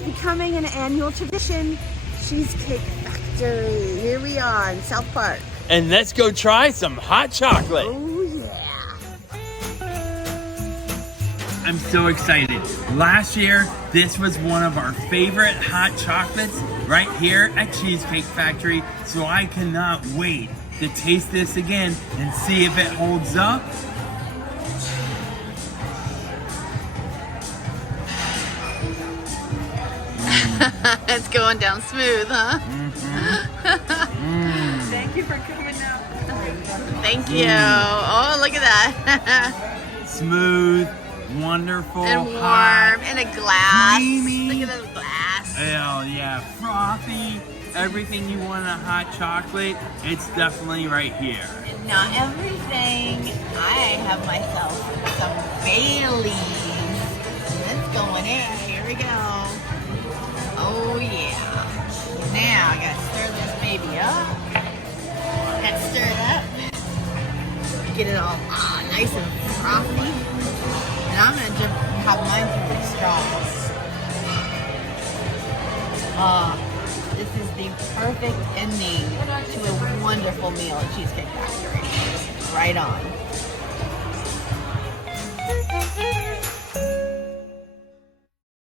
It's becoming an annual tradition. Cheesecake Factory. Here we are in South Park. And let's go try some hot chocolate. Oh yeah. I'm so excited. Last year, this was one of our favorite hot chocolates right here at Cheesecake Factory. So I cannot wait to taste this again and see if it holds up. It's going down smooth, huh? Thank you for coming out. Thank you. Oh, look at that. Smooth, wonderful, And warm, hot, and a glass. creamy. Look at the glass. Hell yeah, frothy, everything you want in a hot chocolate, it's definitely right here. Not everything. I have myself some Baileys. That's going in. Here we go. Oh yeah. Now I gotta stir this baby up. Gotta stir it up. Get it all nice and frothy. And I'm gonna just have mine through the straws. This is the perfect ending to a wonderful meal at Cheesecake Factory. Right on.